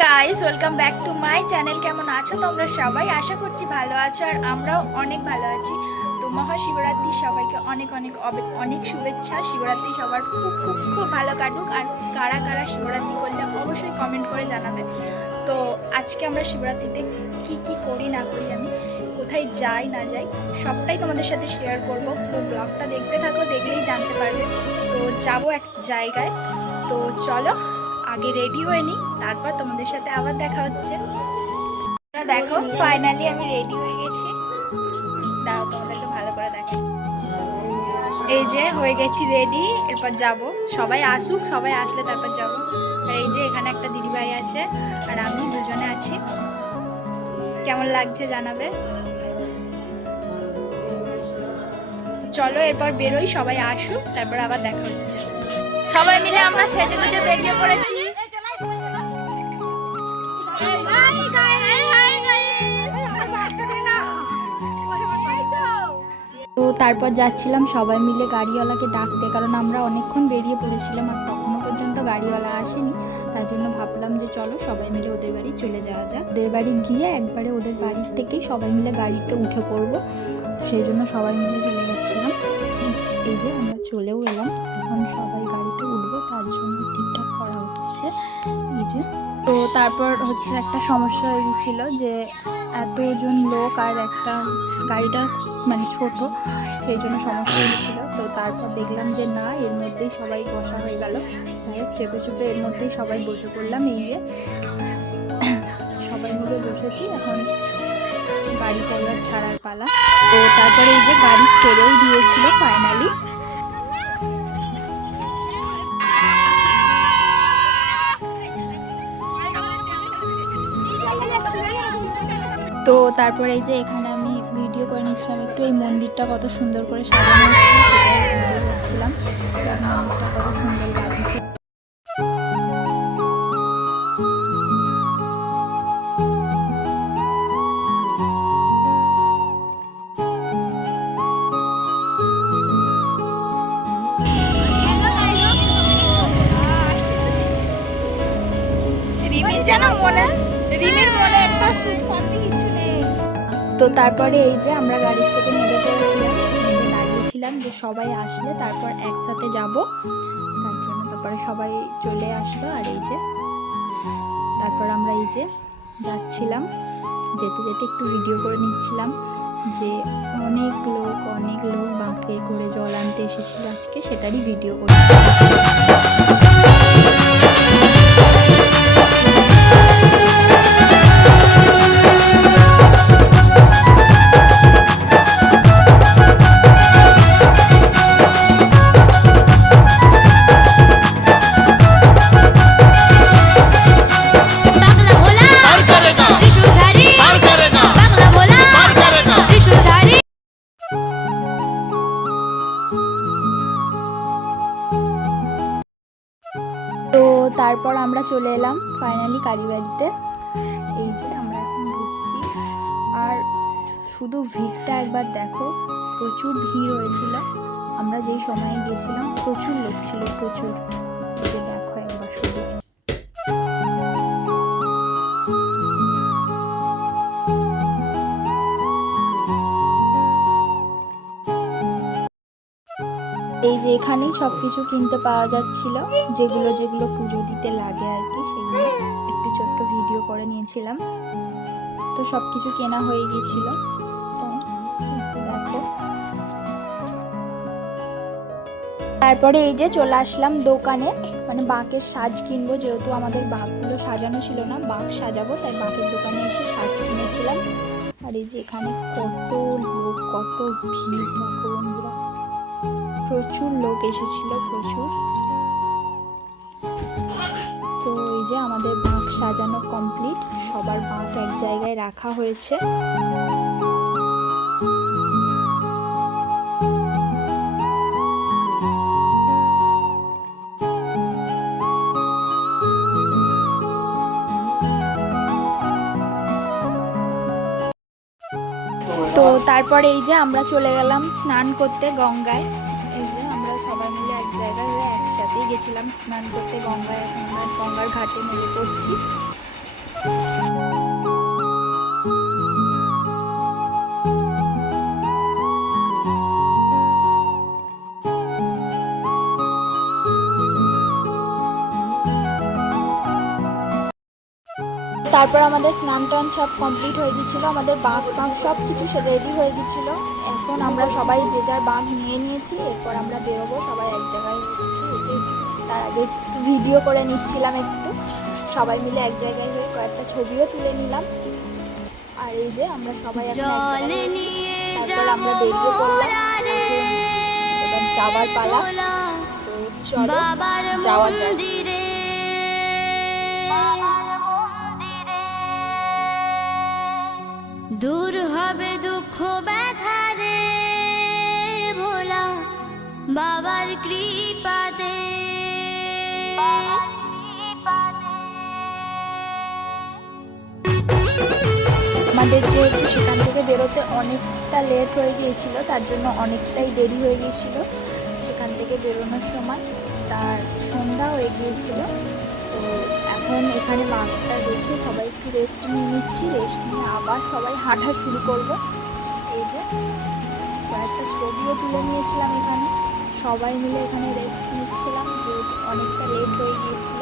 Guys, welcome back to my channel. কেমন আছো তোমরা সবাই? আশা করছি ভালো আছো, আর আমরাও অনেক ভালো আছি। তো মহাশিবরাত্রি সবাইকে অনেক অনেক অনেক শুভেচ্ছা। শিবরাত্রি সবার খুব খুব খুব ভালো কাটুক। আর কারা কারা শিবরাত্রি করলে অবশ্যই কমেন্ট করে জানাবে। তো আজকে আমরা শিবরাত্রিতে কি কি করি না করি, আমি কোথায় যাই না যাই, সবটাই তোমাদের সাথে শেয়ার করব। পুরো ব্লগটা দেখতে থাকো, দেখলেই জানতে পারবে। তো যাবো এক জায়গায়, তো চলো আগে রেডি হয়ে নিই, তারপর তোমাদের সাথে আবার দেখা হচ্ছে। দেখো ফাইনালি আমি রেডি হয়ে গেছি। দাঁড়াও তোমাদেরকে ভালো করে দেখো। এই যে হয়ে গেছি রেডি, এরপর যাব। সবাই আসুক, সবাই আসলে তারপর যাব। আর এই যে এখানে একটা দিদিভাই আছে আর আমি দুজনে আছি। কেমন লাগছে জানাবে। চলো এরপর বেরোই, সবাই আসুক, তারপর আবার দেখা হচ্ছে। সবাই মিলে আমরা সেজে গুজে বেরিয়ে পড়েছি। তো তারপর যাচ্ছিলাম সবাই মিলে গাড়িওয়ালাকে ডাকতে, কারণ আমরা অনেকক্ষণ বেরিয়ে পড়েছিলাম আর তখনও পর্যন্ত গাড়িওয়ালা আসেনি। তার জন্য ভাবলাম যে চলো সবাই মিলে ওদের বাড়ি চলে যাওয়া যাক। ওদের বাড়ি গিয়ে একবারে ওদের বাড়ির থেকেই সবাই মিলে গাড়িতে উঠে পড়বো। সেই জন্য সবাই মিলে চলে যাচ্ছিলাম। এই যে আমরা চলেও এলাম, এখন সবাই গাড়িতে উঠবো, তার জন্য ঠিকঠাক করা হচ্ছে। এই যে তো তারপর হচ্ছে একটা সমস্যা হয়ে গেছিল যে এতজন লোক আর একটা গাড়িটা মানে ছোট, সেই জন্য সমস্যা হয়েছিল। তো তারপর দেখলাম যে না, এর মধ্যেই সবাই বসা হয়ে গেল। চেপে চুপে এর মধ্যেই সবাই বসে পড়লাম। এই যে সবাই মিলে বসেছি, এখন গাড়িটা এবার ছাড়ার পালা। তো তারপরে এই যে গাড়ি ছেড়েও দিয়েছিল ফাইনালি। তো তারপরে এই যে এখানে আমি ভিডিও করে নিচ্ছিলাম একটু, এই মন্দিরটা কত সুন্দর করে সাজানো হচ্ছে সেটাই ভিডিও করছিলাম। মন্দিরটা কত সুন্দর লাগছে। তো তারপরে এই যে আমরা গাড়ির থেকে নেমে পড়েছিলাম, নেমে দাঁড়িয়েছিলাম যে সবাই আসলে তারপর একসাথে যাব। তার জন্য তারপরে সবাই চলে আসলো। আর এই যে তারপর আমরা এই যে যাচ্ছিলাম, যেতে যেতে একটু ভিডিও করে নিচ্ছিলাম যে অনেক লোক বাঁকে করে জল আনতে এসেছিল আজকে, সেটারই ভিডিও করছিলাম। তো তারপর আমরা চলে এলাম ফাইনালি কালীবাড়িতে। এই যে আমরা এখন ঢুকছি, আর শুধু ভিড়টা একবার দেখো, প্রচুর ভিড় হয়েছিল। আমরা যেই সময়ে গেছিলাম প্রচুর লোক ছিল, প্রচুর। যে দেখো একবার শুধু। এই যে এখানেই সব কিছু কিনতে পাওয়া যাচ্ছিল, যেগুলো যেগুলো পুজো দিতে লাগে আর কি, সেগুলো একটু ছোট্ট ভিডিও করে নিয়েছিলাম। তো সব কিছু কেনা হয়ে গিয়েছিল। তো দেখো তারপরে এই যে চলে আসলাম দোকানে, মানে বাঁকের সাজ কিনবো, যেহেতু আমাদের বাঁকগুলো সাজানো ছিল না, বাঁক সাজাবো, তাই বাঁকের দোকানে এসে সাজ কিনেছিলাম। আর এই যে এখানে কত লোক, কত ভিড় দেখো বন্ধুরা, প্রচুর লোক এসেছিল, প্রচুর। তো এই যে আমাদের বাঁক সাজানো কমপ্লিট, সবার বাঁক এক জায়গায় রাখা হয়েছে। তো তারপরে এই যে আমরা চলে গেলাম স্নান করতে গঙ্গায়। এই যে আমরা সবাই মিলে এক জায়গায় একসাথেই গেছিলাম স্নান করতে গঙ্গায়। আমরা গঙ্গার ঘাটে নেমে পড়ছি। তারপর আমাদের স্নান টান সব কমপ্লিট হয়ে গেছিলো, আমাদের বাঘ সব কিছু রেডি হয়ে গেছিলো। এখন আমরা সবাই যে যার বাঘ নিয়ে নিয়েছি, এরপর আমরা বেরোবো, সবাই এক জায়গায় হয়েছি। তার আগে ভিডিও করে নিচ্ছিলাম একটু, সবাই মিলে এক জায়গায় হয়ে কয়েকটা ছবিও তুলে নিলাম। আর এই যে আমরা সবাই এখন এক জায়গায় হয়েছি। তারপর আমরা বেরিয়ে পড়লাম, এবার যাওয়ার পালা। তো চলো যাওয়া যাক। দূর হবে দুঃখ ব্যথা রে ভোলা বাবার কৃপাতে। আমাদের যেহেতু সেখান থেকে বেরোতে অনেকটা লেট হয়ে গিয়েছিল, তার জন্য অনেকটাই দেরি হয়ে গিয়েছিল সেখান থেকে বেরোনোর সময়। তার সন্ধ্যা হয়ে গিয়েছিল। তো এখন এখানে বাঘটা রেখে সবাই একটু রেস্ট নিয়ে নিচ্ছি, রেস্ট নিয়ে আবার সবাই হাঁটা শুরু করব। এই যে কয়েকটা ছবিও তুলে নিয়েছিলাম এখানে, সবাই মিলে এখানে রেস্ট নিচ্ছিলাম যেহেতু অনেকটা লেট হয়ে গিয়েছিল।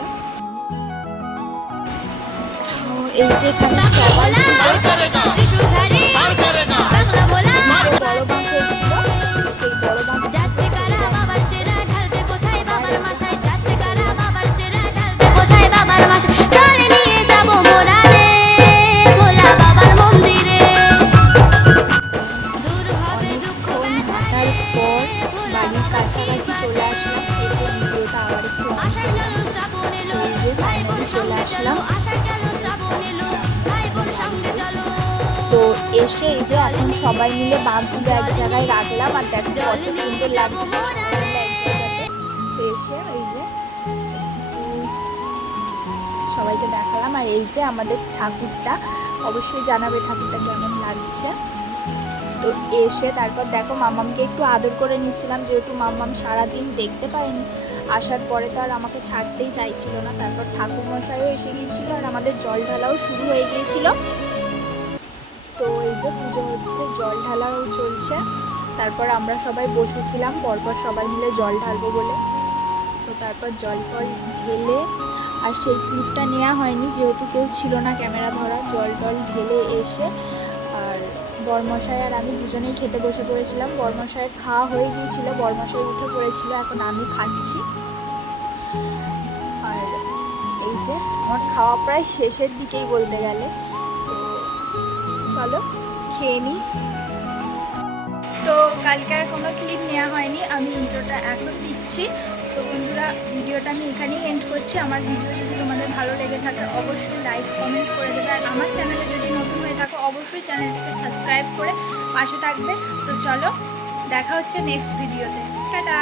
তো এই যে এখানে সবাই ছিল, বড় বাঘ হয়েছিল, সেই বড় বাঘ যাচ্ছে কারা বাবার চেরা ঢালবে কোথায় বাবার মাথায়, যাচ্ছে কারা বাবার চেরা ঢালবে কোথায় বাবার মাথায়, চলে নিয়ে যাব মোরা রে ভোলা বাবার মন্দিরে। দূর হবে দুঃখ হাঁটার পর বাড়ির কাছাকাছি চলে আসলাম। এই যে ভিডিওটা আবার একটু আষাঢ় গেল শ্রাবণ এলো ভাই বোন সঙ্গে চলো, আষাঢ় গেল শ্রাবণ এলো ভাই বোন সঙ্গে চলো। তো এসে এই যে এখন সবাই মিলে বাঘগুলো এক জায়গায় রাখলাম, আর দেখো কত সুন্দর লাগছে এক জায়গাতে। তো এসে এই যে একটু সবাইকে দেখালাম। আর এই যে আমাদের ঠাকুরটা, অবশ্যই জানাবে ঠাকুরটা কেমন লাগছে। তো এসে তারপর দেখো মাম্মামকে একটু আদর করে নিচ্ছিলাম, যেহেতু মাম্মাম সারাদিন দেখতে পাইনি। আসার পরে তো আর আমাকে ছাড়তেই চাইছিল না। তারপর ঠাকুরমশাইও এসে গিয়েছিল, আর আমাদের জল ঢালাও শুরু হয়ে গিয়েছিল। তো এই যে পুজো হচ্ছে, জল ঢালাও চলছে। তারপর আমরা সবাই বসেছিলাম পরপর সবাই মিলে জল ঢালবো বলে। তো তারপর জল ফল ঢেলে, আর সেই ক্লিপটা নেওয়া হয়নি যেহেতু কেউ ছিল না ক্যামেরা ধরা, জল টল ঢেলে এসে আর বরমশাই আর আমি দুজনেই খেতে বসে পড়েছিলাম। বরমশাইয়ের খাওয়া হয়ে গিয়েছিল, বরমশাই উঠে পড়েছিল, এখন আমি খাচ্ছি। আর এই যে আমার খাওয়া প্রায় শেষের দিকেই বলতে গেলে। তো চলো খেয়ে নিই। তো কালকে আর কোনো ক্লিপ নেওয়া হয়নি, আমি ইন্ট্রোটা এখন দিচ্ছি। তো বন্ধুরা, ভিডিওটা আমি এখানেই এন্ড করছি। আমার ভিডিও যদি তোমাদের ভালো লেগে থাকে অবশ্যই লাইক কমেন্ট করে দেবে, আর আমার চ্যানেলে যদি নতুন হয়ে থাকো অবশ্যই চ্যানেলটিকে সাবস্ক্রাইব করে পাশে থাকবে। তো চলো দেখা হচ্ছে নেক্সট ভিডিওতে, টাটা।